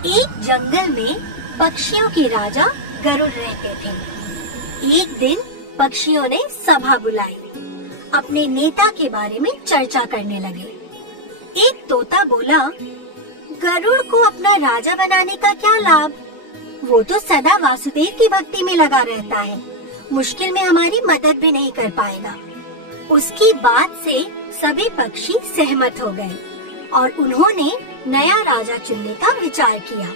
एक जंगल में पक्षियों के राजा गरुड़ रहते थे। एक दिन पक्षियों ने सभा बुलाई, अपने नेता के बारे में चर्चा करने लगे। एक तोता बोला, गरुड़ को अपना राजा बनाने का क्या लाभ? वो तो सदा वासुदेव की भक्ति में लगा रहता है, मुश्किल में हमारी मदद भी नहीं कर पाएगा। उसकी बात से सभी पक्षी सहमत हो गए और उन्होंने नया राजा चुनने का विचार किया।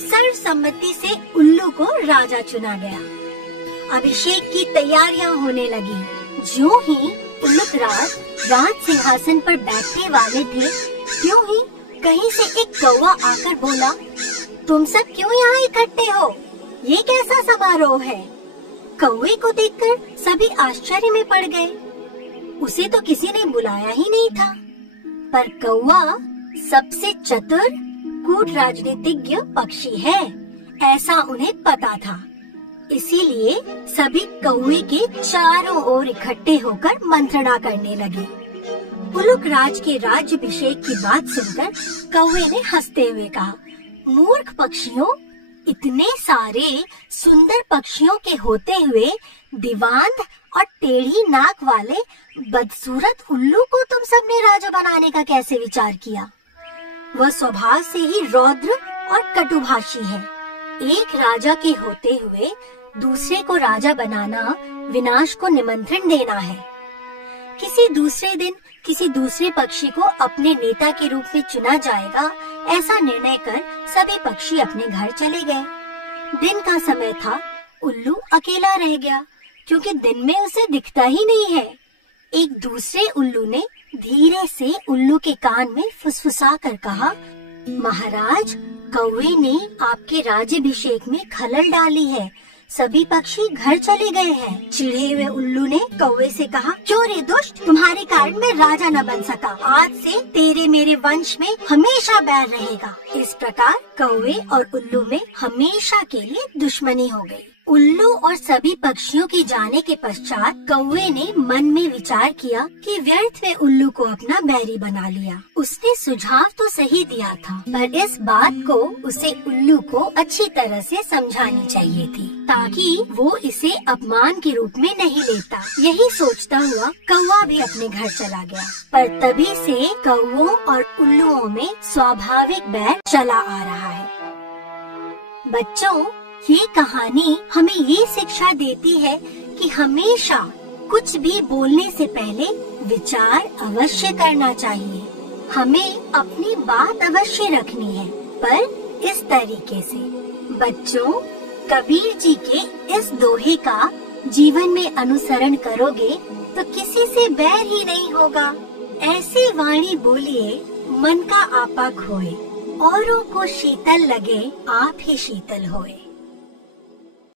सर्वसम्मति से उल्लू को राजा चुना गया। अभिषेक की तैयारियां होने लगी। ज्यों ही उल्लूकराज राज सिंहासन पर बैठने वाले थे, त्यों ही कहीं से एक कौवा आकर बोला, तुम सब क्यों यहाँ इकट्ठे हो? ये कैसा समारोह है? कौवे को देखकर सभी आश्चर्य में पड़ गए। उसे तो किसी ने बुलाया ही नहीं था, पर कौवा सबसे चतुर कूट राजनीतिज्ञ पक्षी है, ऐसा उन्हें पता था। इसीलिए सभी कौवे के चारों ओर इकट्ठे होकर मंत्रणा करने लगे। उल्लूकराज के राज्याभिषेक की बात सुनकर कौवे ने हंसते हुए कहा, मूर्ख पक्षियों, इतने सारे सुंदर पक्षियों के होते हुए दीवांध और टेढ़ी नाक वाले बदसूरत उल्लू को तुम सबने राजा बनाने का कैसे विचार किया? वह स्वभाव से ही रौद्र और कटुभाषी है। एक राजा के होते हुए दूसरे को राजा बनाना विनाश को निमंत्रण देना है। किसी दूसरे दिन किसी दूसरे पक्षी को अपने नेता के रूप में चुना जाएगा, ऐसा निर्णय कर सभी पक्षी अपने घर चले गए। दिन का समय था, उल्लू अकेला रह गया क्योंकि दिन में उसे दिखता ही नहीं है। एक दूसरे उल्लू ने धीरे से उल्लू के कान में फुसफुसा कर कहा, महाराज, कौवे ने आपके राज्याभिषेक में खलल डाली है, सभी पक्षी घर चले गए हैं। चिढ़े हुए उल्लू ने कौवे से कहा, चोर दुष्ट, तुम्हारे कारण मैं राजा न बन सका। आज से तेरे मेरे वंश में हमेशा बैर रहेगा। इस प्रकार कौवे और उल्लू में हमेशा के लिए दुश्मनी हो गई। उल्लू और सभी पक्षियों के जाने के पश्चात कौवे ने मन में विचार किया कि व्यर्थ में उल्लू को अपना बैरी बना लिया। उसने सुझाव तो सही दिया था, पर इस बात को उसे उल्लू को अच्छी तरह से समझानी चाहिए थी, ताकि वो इसे अपमान के रूप में नहीं लेता। यही सोचता हुआ कौवा भी अपने घर चला गया। पर तभी से कौवों और उल्लुओं में स्वाभाविक बैर चला आ रहा है। बच्चों, ये कहानी हमें ये शिक्षा देती है कि हमेशा कुछ भी बोलने से पहले विचार अवश्य करना चाहिए। हमें अपनी बात अवश्य रखनी है, पर इस तरीके से। बच्चों, कबीर जी के इस दोहे का जीवन में अनुसरण करोगे तो किसी से बैर ही नहीं होगा। ऐसी वाणी बोलिए मन का आपा खोए, औरों को शीतल लगे आप ही शीतल होए।